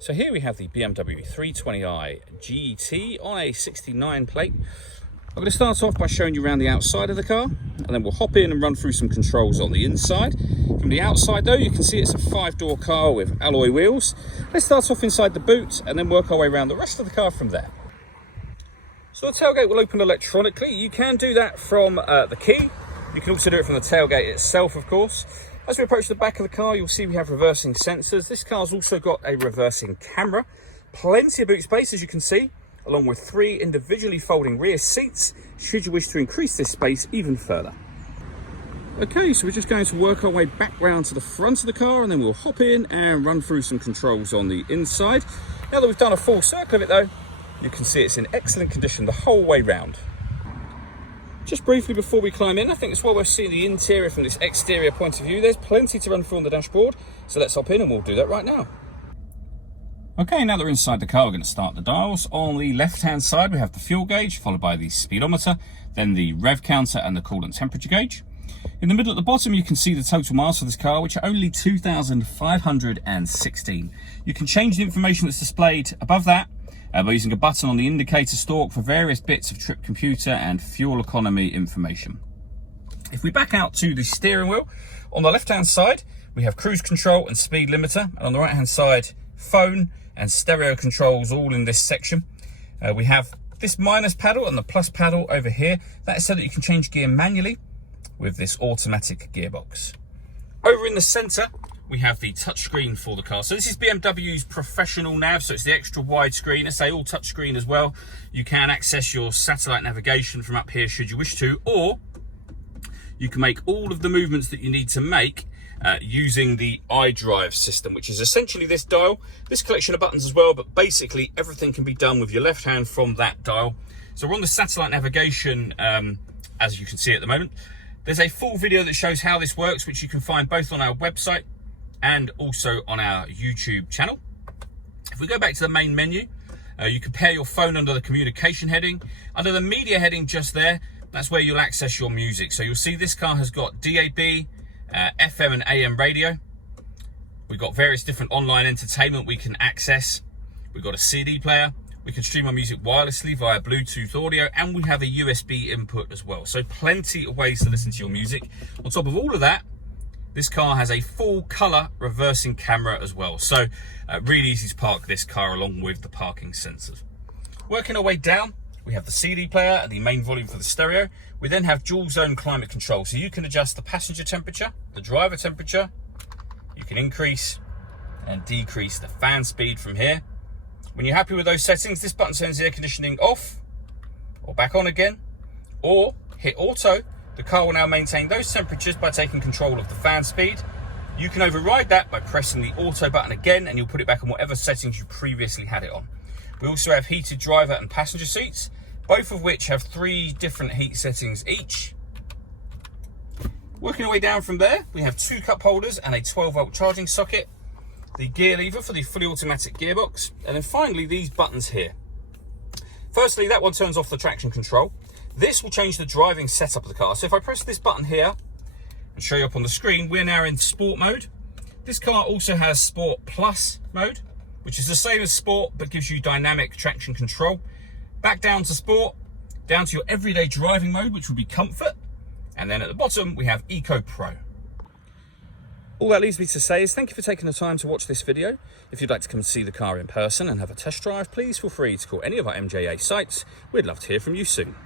So here we have the BMW 320i GT on a 69 plate. I'm going to start off by showing you around the outside of the car, and then we'll hop in and run through some controls on the inside. From the outside though, you can see it's a 5-door car with alloy wheels. Let's start off inside the boot and then work our way around the rest of the car from there. So the tailgate will open electronically. You can do that from the key. You can also do it from the tailgate itself, of course. As we approach the back of the car, you'll see we have reversing sensors. This car's also got a reversing camera. Plenty of boot space, as you can see, along with 3 individually folding rear seats, should you wish to increase this space even further. Okay, so we're just going to work our way back round to the front of the car, and then we'll hop in and run through some controls on the inside. Now that we've done a full circle of it though, you can see it's in excellent condition the whole way round. Just briefly before we climb in, I think it's well worth seeing the interior from this exterior point of view. There's plenty to run through on the dashboard, so let's hop in and we'll do that right now. Okay, now that we're inside the car, we're going to start the dials. On the left-hand side, we have the fuel gauge, followed by the speedometer, then the rev counter and the coolant temperature gauge. In the middle at the bottom, you can see the total miles for this car, which are only 2,516. You can change the information that's displayed above that by using a button on the indicator stalk for various bits of trip computer and fuel economy information. If we back out to the steering wheel, on the left-hand side, we have cruise control and speed limiter, and on the right-hand side, phone and stereo controls all in this section. We have this minus paddle and the plus paddle over here. That is so that you can change gear manually with this automatic gearbox. Over in the center, we have the touchscreen for the car. So this is BMW's professional nav, so it's the extra wide screen. It's all touchscreen as well. You can access your satellite navigation from up here should you wish to, or you can make all of the movements that you need to make using the iDrive system, which is essentially this dial, this collection of buttons as well, but basically everything can be done with your left hand from that dial. So we're on the satellite navigation, as you can see at the moment. There's a full video that shows how this works, which you can find both on our website and also on our YouTube channel. If we go back to the main menu, you can pair your phone under the communication heading. Under the media heading just there, that's where you'll access your music. So you'll see this car has got DAB, FM and AM radio. We've got various different online entertainment we can access. We've got a CD player. We can stream our music wirelessly via Bluetooth audio, and we have a USB input as well. So plenty of ways to listen to your music. On top of all of that, this car has a full color reversing camera as well. So really easy to park this car along with the parking sensors. Working our way down, we have the CD player and the main volume for the stereo. We then have dual zone climate control. So you can adjust the passenger temperature, the driver temperature. You can increase and decrease the fan speed from here. When you're happy with those settings, this button turns the air conditioning off or back on again, or hit auto. The car will now maintain those temperatures by taking control of the fan speed. You can override that by pressing the auto button again, and you'll put it back on whatever settings you previously had it on. We also have heated driver and passenger seats, both of which have 3 different heat settings each. Working our way down from there, we have 2 cup holders and a 12-volt charging socket, the gear lever for the fully automatic gearbox, and then finally these buttons here. Firstly, that one turns off the traction control. This will change the driving setup of the car. So if I press this button here and show you up on the screen, we're now in sport mode. This car also has Sport Plus mode, which is the same as sport but gives you dynamic traction control. Back down to sport, down to your everyday driving mode, which would be comfort, and then at the bottom we have Eco Pro. All that leaves me to say is thank you for taking the time to watch this video. If you'd like to come and see the car in person and have a test drive, please feel free to call any of our MJA sites. We'd love to hear from you soon.